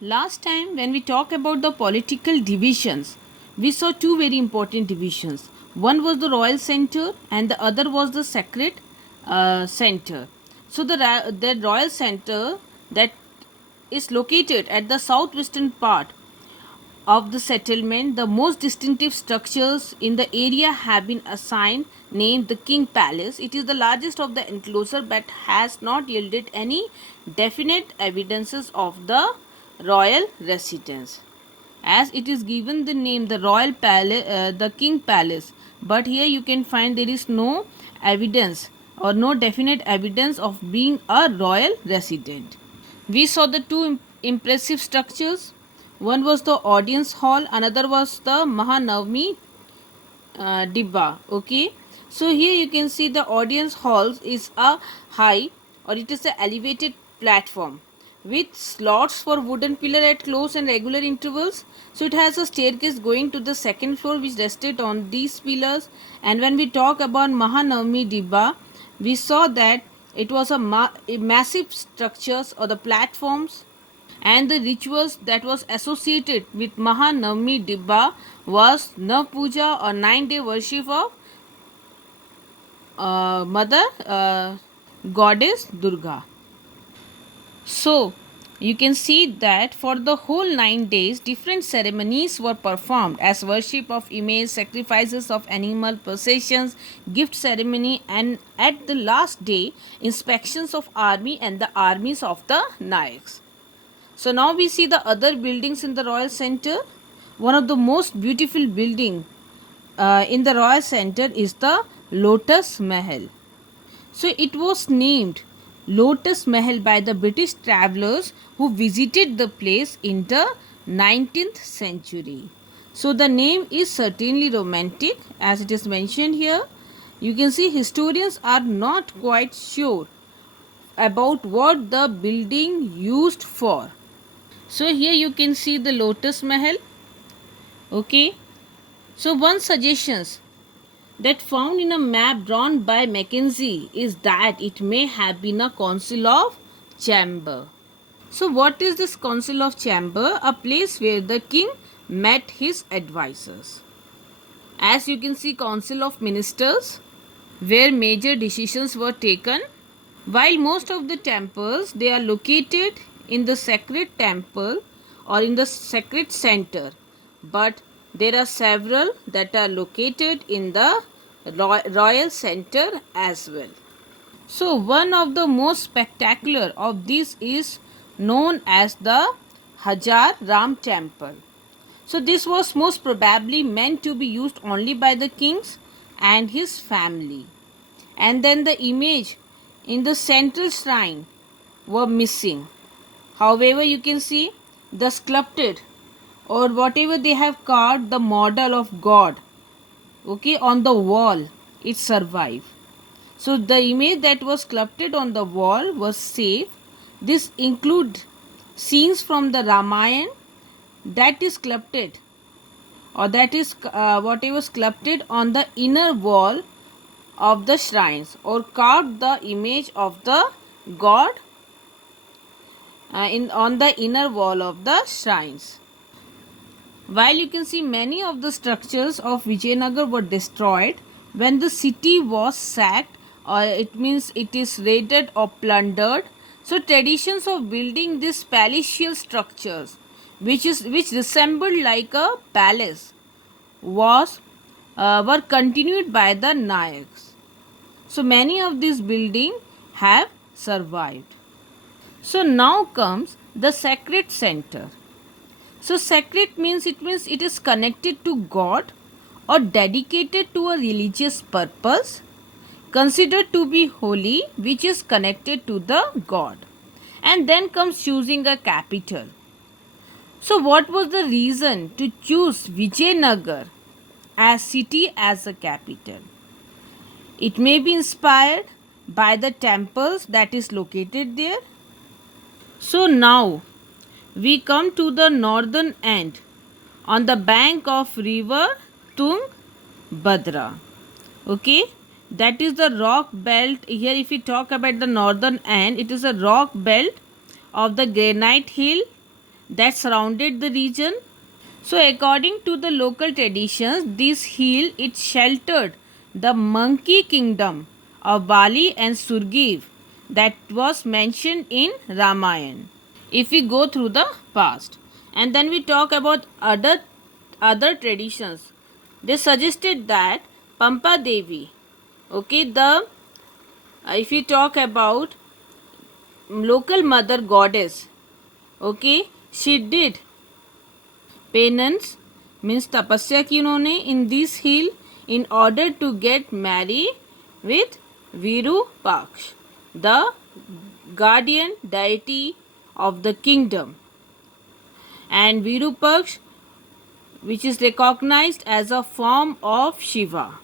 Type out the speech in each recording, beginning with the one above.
Last time, when we talk about the political divisions, we saw two very important divisions. One was the royal center, and the other was the sacred center. So, the royal center that is located at the southwestern part of the settlement, the most distinctive structures in the area have been assigned named the King Palace. It is the largest of the enclosure but has not yielded any definite evidences of the royal residence. As it is given the name the Royal Palace, the King Palace, but here you can find there is no evidence or no definite evidence of being a royal resident. We saw the two impressive structures. One was the audience hall, another was the Mahanavami Dibba. Okay, so here you can see the audience hall is a high or it is an elevated platform with slots for wooden pillar at close and regular intervals. So it has a staircase going to the second floor which rested on these pillars. And when we talk about Mahanavami Dibba, we saw that it was a massive structures or the platforms, and the rituals that was associated with Mahanavami Dibba was Nav Puja or 9-day worship of Mother Goddess Durga. So you can see that for the whole 9 days different ceremonies were performed as worship of image, sacrifices of animal, processions, gift ceremony, and at the last day inspections of army and the armies of the Nayaks. So now we see the other buildings in the Royal Center. One of the most beautiful building in the Royal Center is the Lotus Mahal. So it was named Lotus Mahal by the British travelers who visited the place in the 19th century. So the name is certainly romantic as it is mentioned here. You can see historians are not quite sure about what the building used for. So here you can see the Lotus Mahal. Okay. So one suggestions that found in a map drawn by Mackenzie is that it may have been a council of chamber. So what is this council of chamber? A place where the king met his advisors. As you can see, council of ministers where major decisions were taken. While most of the temples they are located in the sacred temple or in the sacred center, but there are several that are located in the royal center as well. So one of the most spectacular of these is known as the Hajar Ram temple. So this was most probably meant to be used only by the kings and his family. And then the image in the central shrine were missing. However, you can see the sculpted or whatever they have carved the model of God, okay, on the wall, it survived. So the image that was sculpted on the wall was safe. This include scenes from the Ramayana that is sculpted or that is whatever sculpted on the inner wall of the shrines or carved the image of the god on the inner wall of the shrines. While you can see many of the structures of Vijayanagar were destroyed when the city was sacked, or it means it is raided or plundered. So traditions of building these palatial structures which resembled like a palace was were continued by the Nayaks. So many of these buildings have survived. So now comes the sacred center. So sacred means it is connected to God or dedicated to a religious purpose, considered to be holy, which is connected to the God. And then comes choosing a capital. So what was the reason to choose Vijayanagar as city as a capital? It may be inspired by the temples that is located there. So now we come to the northern end on the bank of river Tungbhadra. Okay, that is the rock belt. Here if we talk about the northern end, it is a rock belt of the granite hill that surrounded the region. So according to the local traditions, this hill it sheltered the monkey kingdom of Bali and Surgiv that was mentioned in Ramayana. If we go through the past and then we talk about other traditions, they suggested that Pampa Devi, okay, the if we talk about local mother goddess, okay, she did penance means tapasya की उन्होंने in this hill in order to get married with Virupaksh, the guardian deity of the kingdom, and Virupaksh which is recognized as a form of Shiva.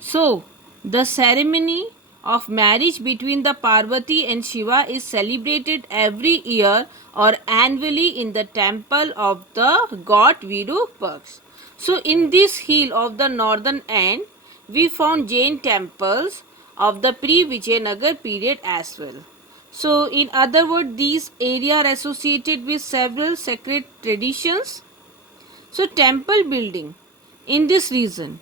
So, the ceremony of marriage between the Parvati and Shiva is celebrated every year or annually in the temple of the god Virupaksh. So, in this hill of the northern end, we found Jain temples of the pre-Vijayanagar period as well. So, in other words, these areas are associated with several sacred traditions. So, temple building in this region,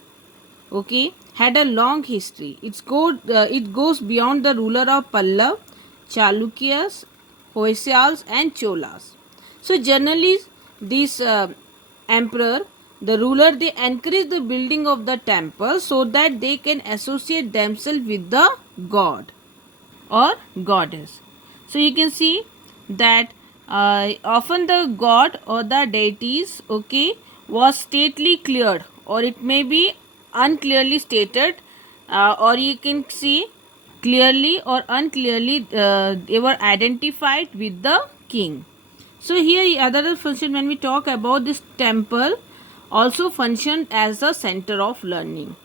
okay, had a long history. It goes beyond the ruler of Pallav, Chalukyas, Hoysals and Cholas. So generally this emperor, the ruler, they encourage the building of the temple so that they can associate themselves with the god or goddess. So you can see that often the god or the deities, okay, was stately cleared or it may be unclearly stated, or you can see clearly or unclearly they were identified with the king. So here other function, when we talk about this temple also functioned as the center of learning.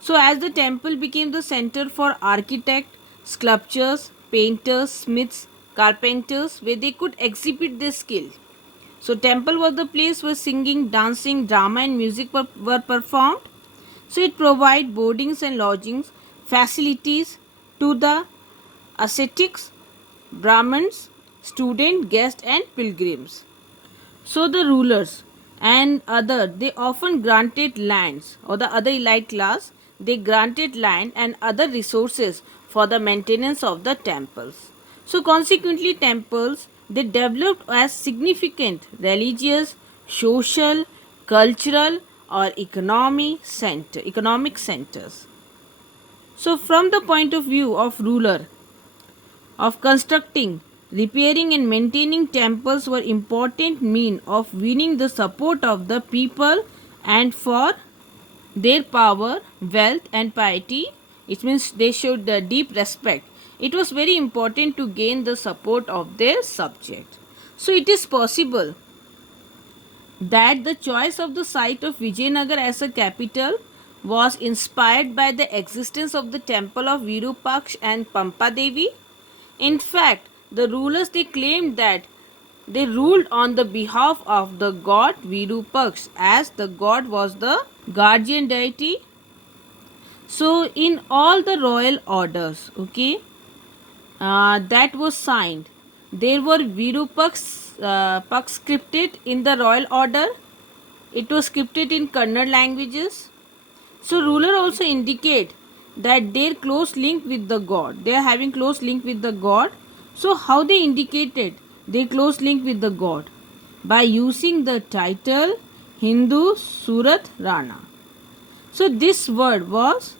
So as the temple became the center for architects, sculptors, painters, smiths, carpenters, where they could exhibit their skill. So temple was the place where singing, dancing, drama and music were performed. So it provided boardings and lodgings facilities to the ascetics, Brahmins, students, guests and pilgrims. So the rulers and other, they often granted lands, or the other elite class, they granted land and other resources for the maintenance of the temples. So consequently temples, they developed as significant religious, social, cultural or economic centers. So from the point of view of ruler, of constructing, repairing and maintaining temples were important means of winning the support of the people and for their power, wealth and piety. It means they showed the deep respect. It was very important to gain the support of their subject. So it is possible that the choice of the site of Vijayanagar as a capital was inspired by the existence of the temple of Virupaksh and Pampa Devi. In fact, the rulers they claimed that they ruled on the behalf of the god Virupaksh, as the god was the guardian deity. So in all the royal orders, okay, that was signed, there were Virupaksh Paksh scripted in the royal order. It was scripted in Kannada languages. So ruler also indicate that their close link with the god. They are having close link with the god. So how they indicated their close link with the god? By using the title Hindu Surat Rana. So this word was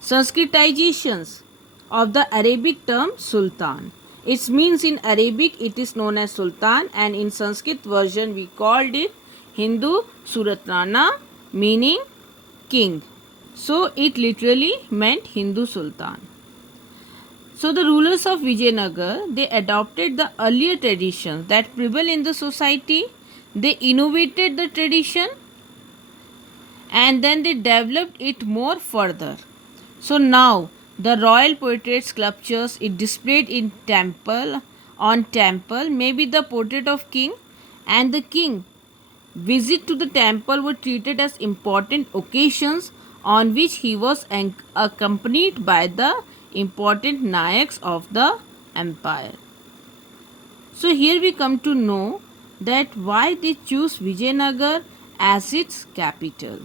Sanskritizations of the Arabic term Sultan. It means in Arabic it is known as Sultan, and in Sanskrit version we called it Hindu Surat Rana, meaning king. So it literally meant Hindu Sultan. So the rulers of Vijayanagar, they adopted the earlier traditions that prevail in the society. They innovated the tradition and then they developed it more further. So now the royal portrait sculptures it displayed in temple maybe the portrait of king, and the king visit to the temple were treated as important occasions on which he was accompanied by the important nayaks of the empire. So here we come to know that why they choose Vijayanagar as its capital.